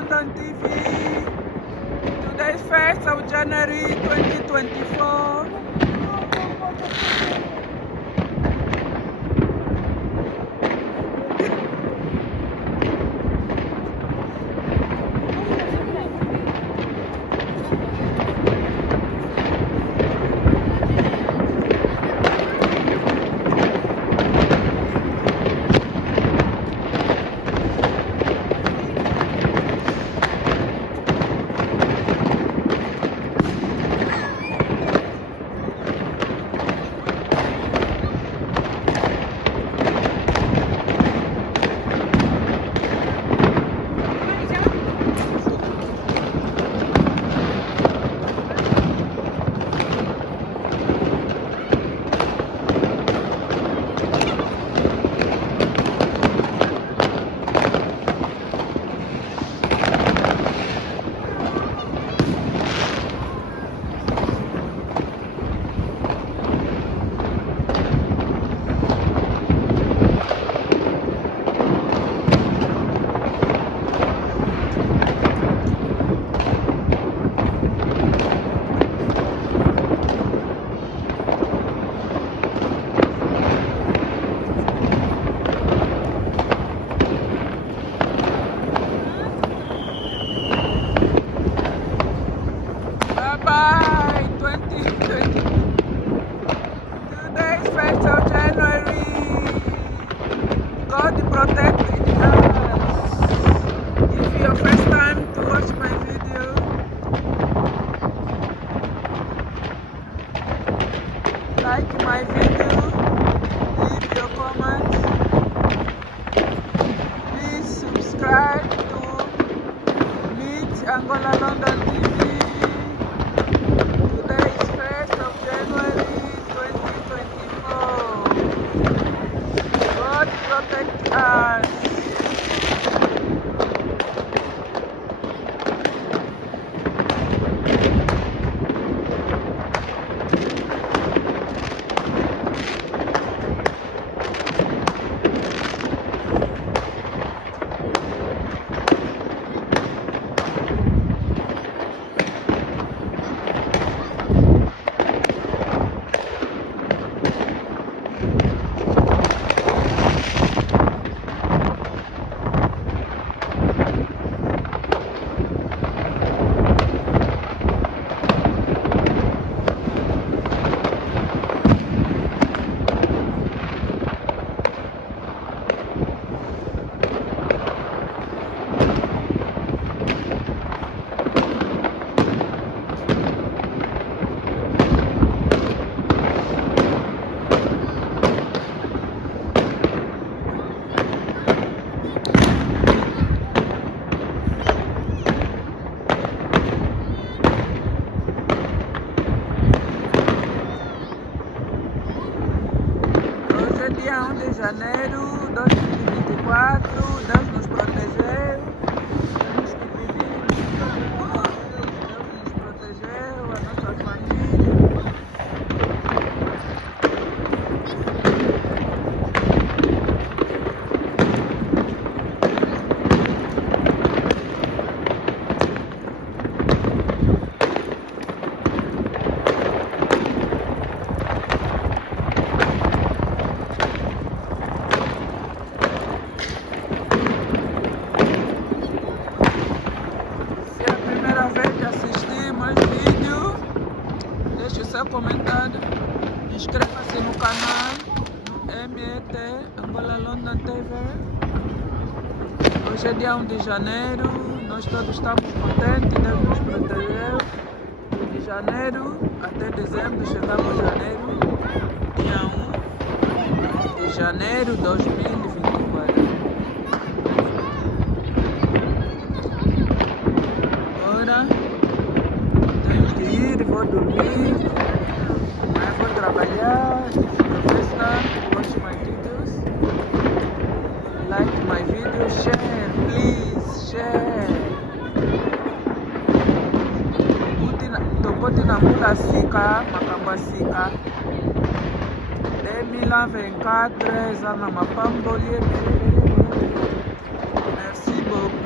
London TV. Today is 1st of January 2024. Bye-bye, 2020. Today is 1st of January. God protected us. If your first time to watch my video, like my video, leave your comments. Please subscribe to Meet Angola London TV. Today is 1st of January 2024. God protect us. Dia 1 de janeiro de 2024, Deus nos protegeu, temos que viver, Deus nos protegeu, a nossa família. Deixe o seu comentário, inscreva-se no canal MET Angola London TV. Hoje é dia 1 de janeiro, nós todos estamos contentes, Deus nos protegeu. De janeiro até dezembro, chegamos a janeiro, dia 1 de janeiro de 2024. Agora tenho que ir, vou dormir, amanhã vou trabalhar, watch my videos, like my video, share, please, share. Tokoti na mula sika, makamba sika, 2024, eza na mapamboli ebele. Merci beaucoup.